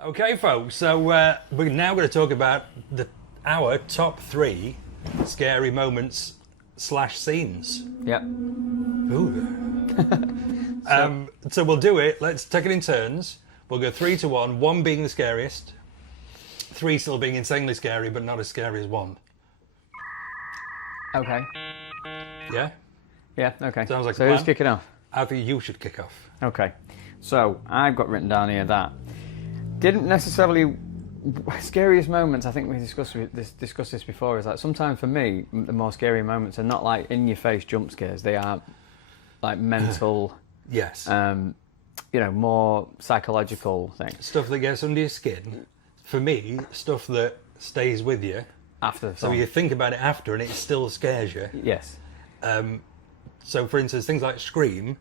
Okay, folks, so we're now going to talk about our top 3 scary moments / scenes. Yep. Ooh. So we'll do it. Let's take it in turns. We'll go 3 to 1, 1 being the scariest, 3 still being insanely scary, but not as scary as 1. Okay. Yeah? Yeah, okay. Sounds like a so plan. who's kicking off? I think you should kick off. Okay. So, I've got written down here that didn't necessarily... Scariest moments, I think we discussed this before, is like sometimes for me, the more scary moments are not like in-your-face jump scares. They are like mental... Yes. More psychological things. Stuff that gets under your skin. For me, stuff that stays with you. After the So film. you think about it after and it still scares you. Yes. So, for instance, things like Scream,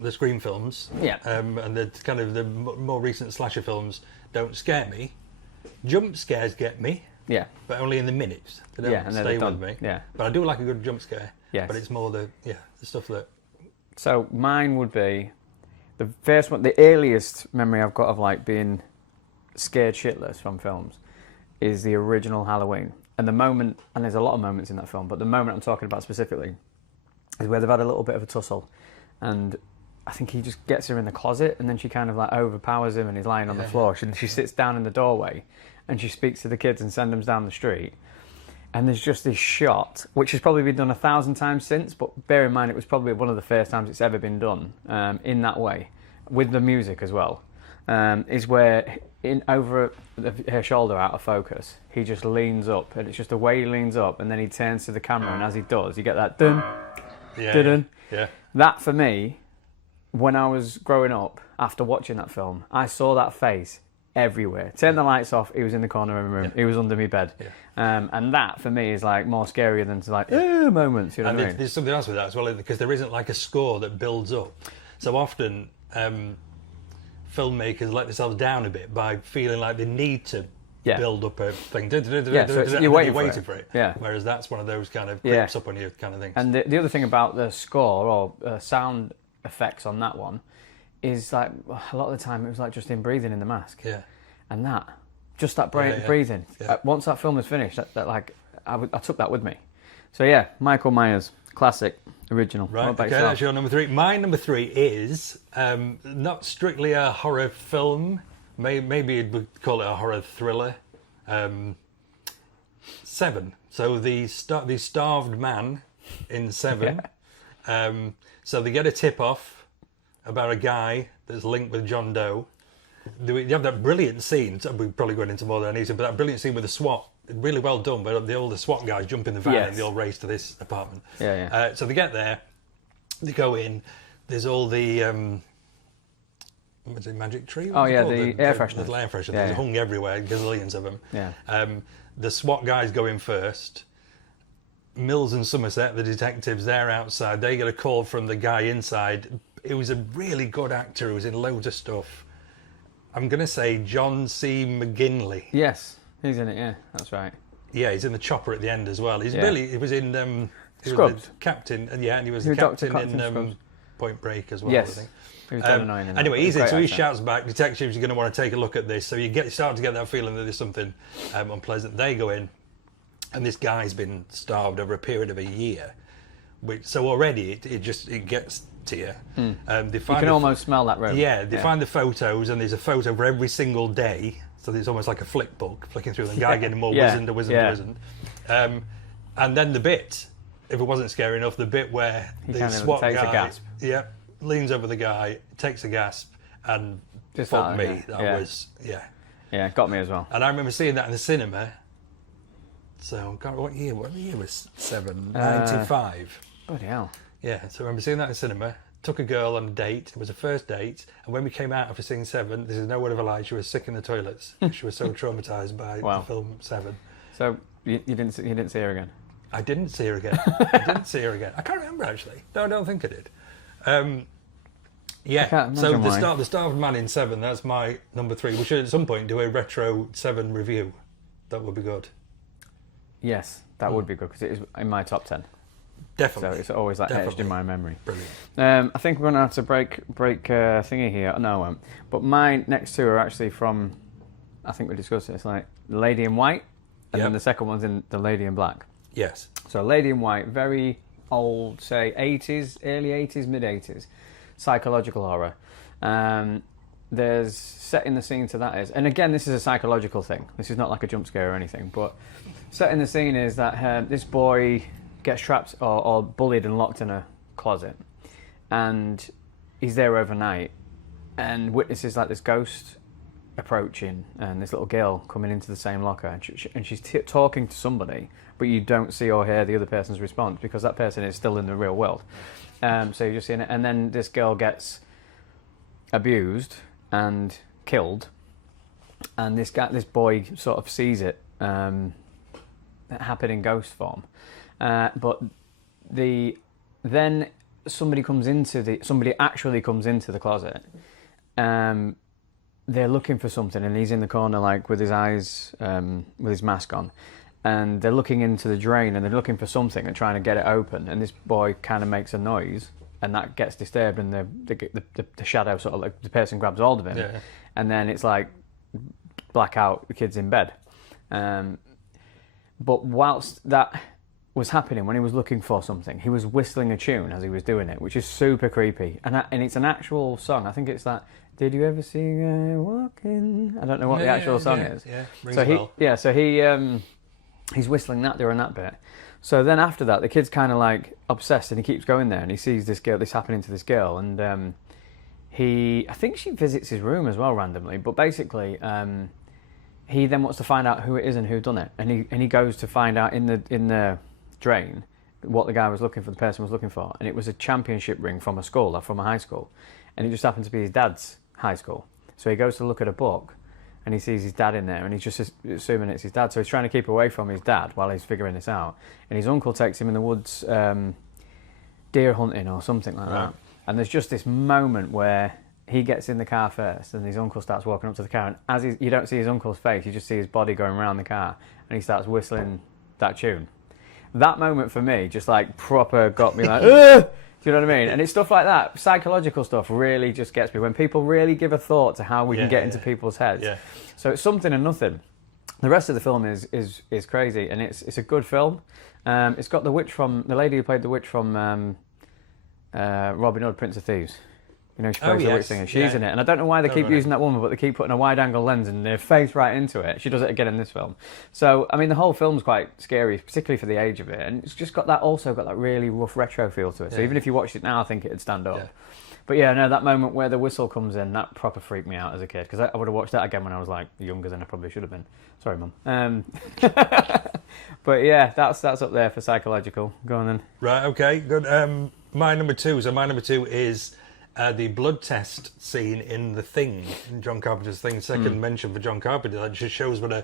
the Scream films, Yeah. and the kind of the more recent slasher films don't scare me. Jump scares get me, Yeah. but only in the minutes. They don't and then stay they're with done. me. Yeah. But I do like a good jump scare. Yes. But it's more the stuff that... So mine would be the first one. The earliest memory I've got of like being scared shitless from films is the original Halloween. And the moment, and there's a lot of moments in that film, but the moment I'm talking about specifically is where they've had a little bit of a tussle, and I think he just gets her in the closet, and then she kind of like overpowers him, and he's lying on the floor. She sits down in the doorway, and she speaks to the kids and sends them down the street. And there's just this shot, which has probably been done 1,000 times since, but bear in mind it was probably one of the first times it's ever been done in that way, with the music as well, is where over her shoulder out of focus, he just leans up, and it's just the way he leans up, and then he turns to the camera, and as he does, you get that dun, dun. Yeah. That for me, when I was growing up, after watching that film, I saw that face everywhere. Turn the lights off, he was in the corner of the room, he was under my bed. Yeah. And that for me is like more scarier than to like moments, you know what I mean? There's something else with that as well, because there isn't like a score that builds up. So often filmmakers let themselves down a bit by feeling like they need to build up a thing. So you're waiting for it. Yeah. Whereas that's one of those kind of creeps up on you kind of things. And the other thing about the score or sound effects on that one is like a lot of the time it was like just him breathing in the mask. Yeah. And just that breathing. Yeah. Once that film was finished, I took that with me. So yeah, Michael Myers, classic, original. Right, okay, that's your number 3. My number 3 is not strictly a horror film. Maybe we'd call it a horror thriller. 7. So the starved man in 7. So they get a tip-off about a guy that's linked with John Doe. You have that brilliant scene, so we're probably going into more than I need to, but that brilliant scene with the SWAT, really well done, where all the SWAT guys jump in the van and they all race to this apartment. So they get there, they go in, there's all the... magic tree? Oh yeah, the air freshener. The air freshener. There's hung everywhere, gazillions of them. Yeah. The SWAT guys go in first. Mills and Somerset, the detectives, they're outside. They get a call from the guy inside. He was a really good actor who was in loads of stuff. I'm going to say John C. McGinley. Yes, he's in it, yeah, that's right. Yeah, he's in the chopper at the end as well. He was in... Scrubs. Was the captain, and he was the captain in Point Break as well, yes. I think. He was annoying in anyway, that. so he shouts back, detectives, you're going to want to take a look at this. So you start to get that feeling that there's something unpleasant. They go in, and this guy's been starved over a period of a year. So already it gets to you. You can almost smell that room. Yeah, they find the photos, and there's a photo for every single day. So there's almost like a flick book, flicking through the guy getting more wizened. And then the bit, if it wasn't scary enough, the bit where the SWAT takes guy... a gasp. Yeah, leans over the guy, takes a gasp, and just fuck me. yeah. That was, Yeah, it got me as well. And I remember seeing that in the cinema. So, God, what year was 7? 95. Bloody hell. Yeah, so I remember seeing that in the cinema. Took a girl on a date. It was a first date. And when we came out after seeing 7, this is no word of a lie, she was sick in the toilets. She was so traumatised by the film 7. So you didn't see her again? I didn't see her again. I can't remember, actually. No, I don't think I did. So the starved man in 7, that's my number 3. We should at some point do a retro 7 review. That would be good. Yes, that would be good, because it is in my top 10. Definitely. So it's always like etched in my memory. Brilliant. I think we're going to have to break thingy here. No, I won't. But my next 2 are actually from I think we discussed it. It's like the lady in white, and then the second one's in the lady in black. Yes. So lady in white, very old, say 80s, early 80s, mid 80s, psychological horror. There's setting the scene to that is, and again, this is a psychological thing. This is not like a jump scare or anything, but setting the scene is that this boy gets trapped or bullied and locked in a closet, and he's there overnight, and witnesses like this ghost approaching and this little girl coming into the same locker, and she's talking to somebody, but you don't see or hear the other person's response because that person is still in the real world. So you're just seeing it, and then this girl gets abused and killed, and this boy sort of sees it happen in ghost form, but then somebody actually comes into the closet. They're looking for something, and he's in the corner like with his eyes with his mask on, and they're looking into the drain and they're looking for something and trying to get it open, and this boy kind of makes a noise, and that gets disturbed, and the shadow sort of like the person grabs hold of him, and then it's like blackout, the kid's in bed. But whilst that was happening, when he was looking for something, he was whistling a tune as he was doing it, which is super creepy, and it's an actual song. I think it's that "Did you ever see a guy walking?" I don't know what the actual song is. Yeah, rings a bell. So he's whistling that during that bit. So then after that, the kid's kind of like obsessed, and he keeps going there, and he sees this happening to this girl, and I think she visits his room as well randomly, but basically he then wants to find out who it is and who done it, and he goes to find out in the drain what the person was looking for, and it was a championship ring from a high school, and it just happened to be his dad's high school. So he goes to look at a book, and he sees his dad in there, and he's just assuming it's his dad. So he's trying to keep away from his dad while he's figuring this out. And his uncle takes him in the woods deer hunting or something like that. And there's just this moment where he gets in the car first, and his uncle starts walking up to the car, and you don't see his uncle's face, you just see his body going around the car, and he starts whistling that tune. That moment for me just like proper got me like, ugh! Do you know what I mean? And it's stuff like that, psychological stuff, really just gets me when people really give a thought to how we can get into people's heads. Yeah. So it's something and nothing. The rest of the film is crazy, and it's a good film. It's got the lady who played the witch from Robin Hood, Prince of Thieves. You know, she plays the witch singer. She's in it, and I don't know why they keep using that woman, but they keep putting a wide-angle lens and their face right into it. She does it again in this film. So, I mean, the whole film's quite scary, particularly for the age of it, and it's just got that really rough retro feel to it. So even if you watched it now, I think it'd stand up. Yeah. But yeah, no, that moment where the whistle comes in, that proper freaked me out as a kid, because I would have watched that again when I was like younger than I probably should have been. Sorry, Mum. But yeah, that's up there for psychological. Go on then. Right, okay, good. My number two is the blood test scene in The Thing, in John Carpenter's Thing. Second mention for John Carpenter. That just shows what a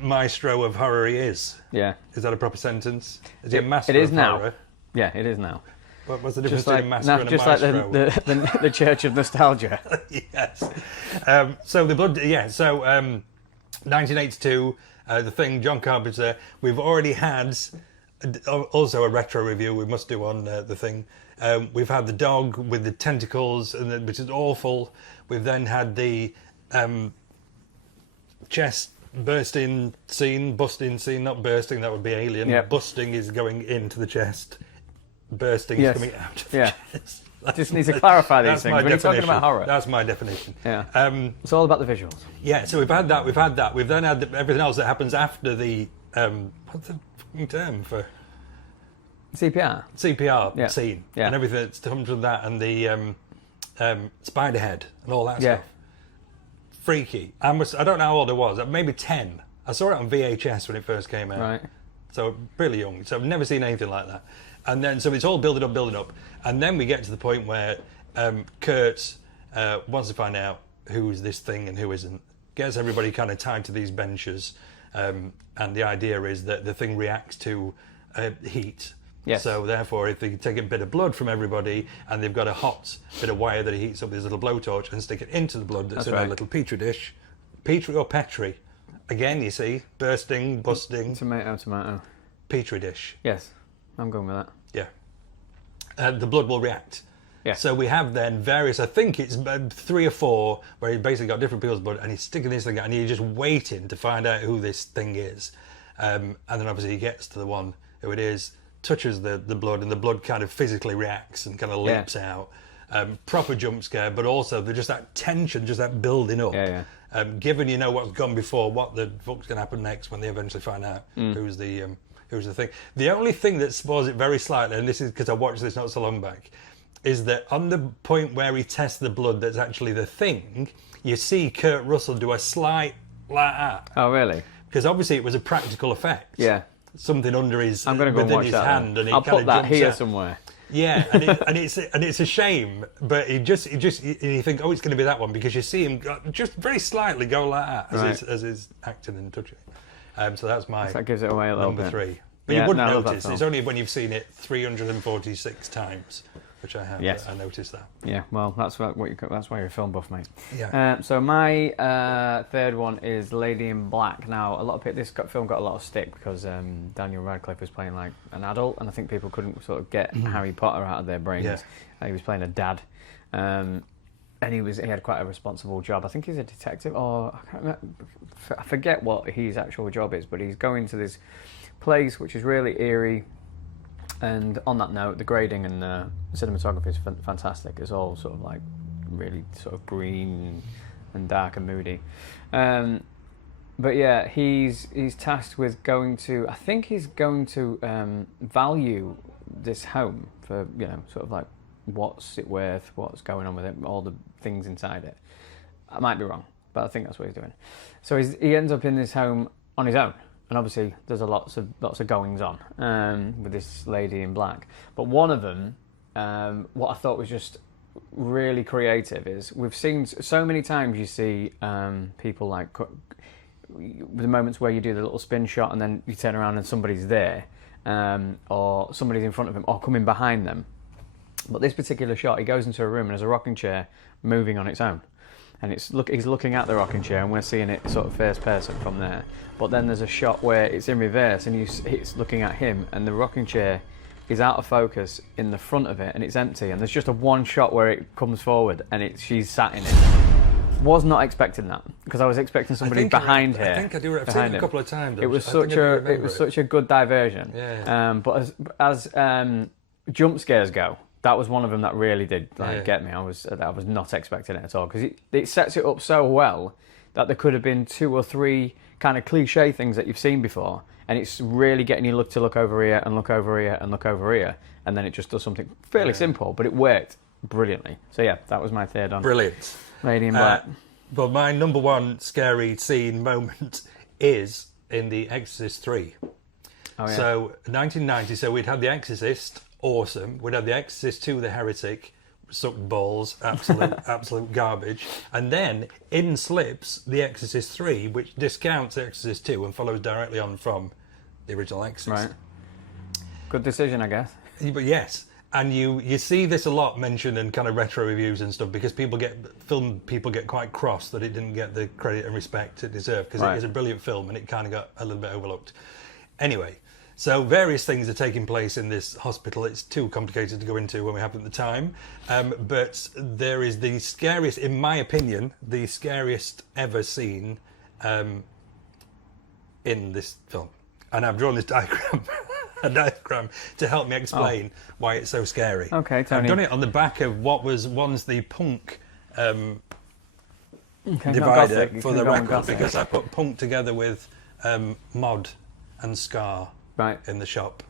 maestro of horror he is. Yeah. Is that a proper sentence? Is he a master of horror? Now. Yeah, it is now. What's the difference between a master and a just maestro? Just like the Church of Nostalgia. Yes. So the blood... Yeah, so 1982, The Thing, John Carpenter. We've already had also a retro review we must do on The Thing. We've had the dog with the tentacles, which is awful. We've then had the chest busting scene, not bursting, that would be Alien. Yep. Busting is going into the chest. Bursting is coming out of the chest. Just need to clarify these things. When you're talking about horror. That's my definition. Yeah. It's all about the visuals. Yeah, so we've had that. We've then had everything else that happens after the... what's the fucking term for... CPR scene and everything that comes from that, and the spider head and all that stuff. Freaky. I don't know how old I was. Maybe 10. I saw it on VHS when it first came out. Right. So really young. So I've never seen anything like that. And then so it's all building up, and then we get to the point where Kurt wants to find out who's this thing and who isn't. Gets everybody kind of tied to these benches, and the idea is that the thing reacts to heat. Yes. So therefore, if they take a bit of blood from everybody and they've got a hot bit of wire that he heats up with his little blowtorch and stick it into the blood that's in a little petri dish. Petri or Petri? Again, you see, bursting, busting. Tomato. Petri dish. Yes, I'm going with that. Yeah. The blood will react. Yeah. So we have then various, I think it's 3 or 4, where he's basically got different people's blood, and he's sticking this thing out, and he's just waiting to find out who this thing is. And then obviously he gets to the one who it is, touches the blood, and the blood kind of physically reacts and kind of leaps out. Proper jump scare, but also there's just that tension, just that building up. Given you know what's gone before, what the fuck's going to happen next when they eventually find out who's the thing. The only thing that spoils it very slightly, and this is because I watched this not so long back, is that on the point where he tests the blood that's actually the thing, you see Kurt Russell do a slight like that. Oh, really? Because obviously it was a practical effect. Yeah. Something under his, I'm going to go within and watch his that hand, and I'll put that jumps here out. somewhere. Yeah, and it's a shame, but you think, oh, it's going to be that one, because you see him just very slightly go like that as he's acting and touching. So that's my that gives it away a little number bit. 3. But you wouldn't notice. It's only when you've seen it 346 times, which I have. Yes. I noticed that. Yeah, well, that's why you're a film buff, mate. Yeah. So my third one is Lady in Black. Now, this film got a lot of stick because Daniel Radcliffe was playing like an adult, and I think people couldn't sort of get Harry Potter out of their brains. Yeah. He was playing a dad, and he had quite a responsible job. I think he's a detective, or I forget what his actual job is, but he's going to this place which is really eerie. And on that note, the grading and cinematography is fantastic. It's all sort of like really sort of green and dark and moody. But yeah, he's tasked with going to. I think he's going to value this home for, sort of like what's it worth, what's going on with it, all the things inside it. I might be wrong, but I think that's what he's doing. So he ends up in this home on his own. And obviously, there's lots of goings on with this lady in black. But one of them, what I thought was just really creative, is we've seen so many times. You see people like the moments where you do the little spin shot and then you turn around and somebody's there, or somebody's in front of him, or coming behind them. But this particular shot, he goes into a room and there's a rocking chair moving on its own. And he's looking at the rocking chair, and we're seeing it sort of first person from there. But then there's a shot where it's in reverse, and it's looking at him, and the rocking chair is out of focus in the front of it, and it's empty. And there's just a one shot where it comes forward, and she's sat in it. Was not expecting that, because I was expecting somebody behind her. I think I do. I've seen it a couple of times. It was such a good diversion. Yeah. But as jump scares go, that was one of them that really did get me. I was not expecting it at all, because it sets it up so well that there could have been 2 or 3 kind of cliche things that you've seen before, and it's really getting you to look over here and look over here and look over here, and then it just does something fairly simple, but it worked brilliantly. So yeah, that was my third on. Brilliant. Lady in Black. But my number 1 scary scene moment is in The Exorcist 3. Oh, yeah. So 1990. So we'd had The Exorcist. Awesome. We'd have The Exorcist 2, The Heretic, sucked balls, absolute garbage. And then in slips The Exorcist 3, which discounts The Exorcist 2 and follows directly on from the original Exorcist. Right. Good decision, I guess. But yes, and you see this a lot mentioned in kind of retro reviews and stuff, because people get quite cross that it didn't get the credit and respect it deserved, because it is a brilliant film and it kind of got a little bit overlooked. Anyway. So various things are taking place in this hospital. It's too complicated to go into when we have the time. But there is the scariest, in my opinion, the scariest ever scene in this film. And I've drawn this diagram, a diagram, to help me explain why it's so scary. Okay, Tony. I've done it on the back of what was once the punk divider for the record, because I put punk together with mod and ska. Right. In the shop,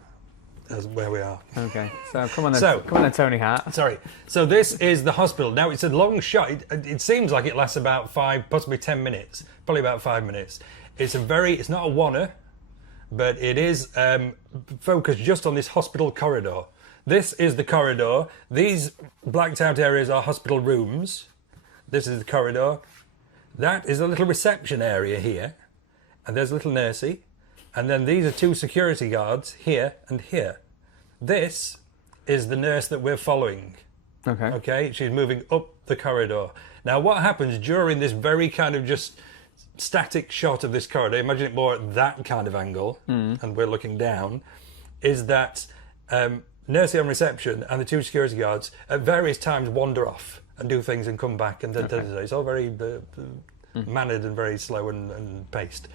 as where we are. Okay, so come on then, Tony Hart. Sorry. So this is the hospital. Now, it's a long shot. It seems like it lasts about 5, possibly 10 minutes. Probably about 5 minutes. It's not a oneer, but it is focused just on this hospital corridor. This is the corridor. These blacked out areas are hospital rooms. This is the corridor. That is a little reception area here. And there's a little nursey. And then these are 2 security guards here and here. This is the nurse that we're following. Okay, she's moving up the corridor. Now, what happens during this very kind of just static shot of this corridor, imagine it more at that kind of angle, and we're looking down, is that Nursey on reception and the 2 security guards at various times wander off and do things and come back, and it's all very mannered and very slow and paced.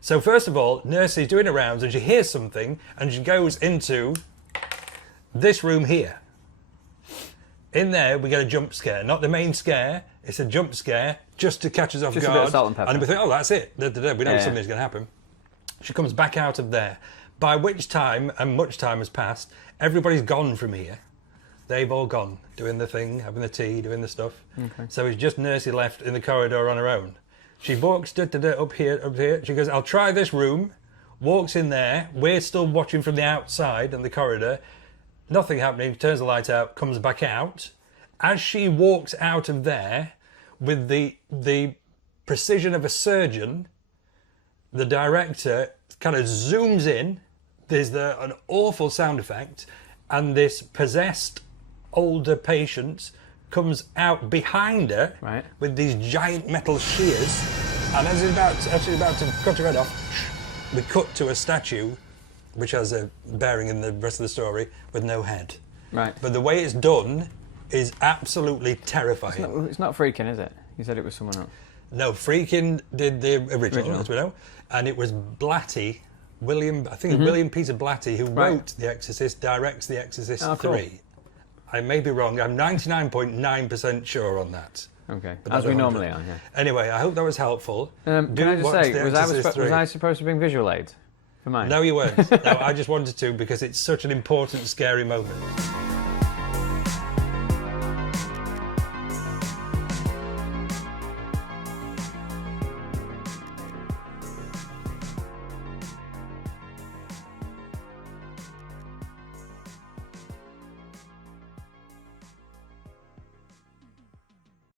So first of all, Nursey's doing her rounds and she hears something and she goes into this room here. In there, we get a jump scare. Not the main scare, it's a jump scare just to catch us off Just guard. a bit of salt and pepper. And we think, oh, that's it. We know something's going to happen. She comes back out of there. By which time, and much time has passed, everybody's gone from here. They've all gone, doing the thing, having the tea, doing the stuff. Okay. So it's just Nursey left in the corridor on her own. She walks up here. She goes, I'll try this room. Walks in there. We're still watching from the outside in the corridor. Nothing happening. Turns the light out. Comes back out. As she walks out of there, with the precision of a surgeon, the director kind of zooms in. There's an awful sound effect, and this possessed older patient comes out behind her with these giant metal shears, and as she's about to cut her head off, we cut to a statue which has a bearing in the rest of the story with no head. Right. But the way it's done is absolutely terrifying. It's not Friedkin, is it? You said it was someone else. No, Friedkin did the original, as we know, and it was Blatty, William Peter Blatty, who wrote The Exorcist, directs The Exorcist 3. Cool. I may be wrong. I'm 99.9% sure on that. Okay, as we normally are. Yeah. Anyway, I hope that was helpful. Can I just say, was I supposed to bring visual aids for mine? No, you weren't. No, I just wanted to because it's such an important, scary moment.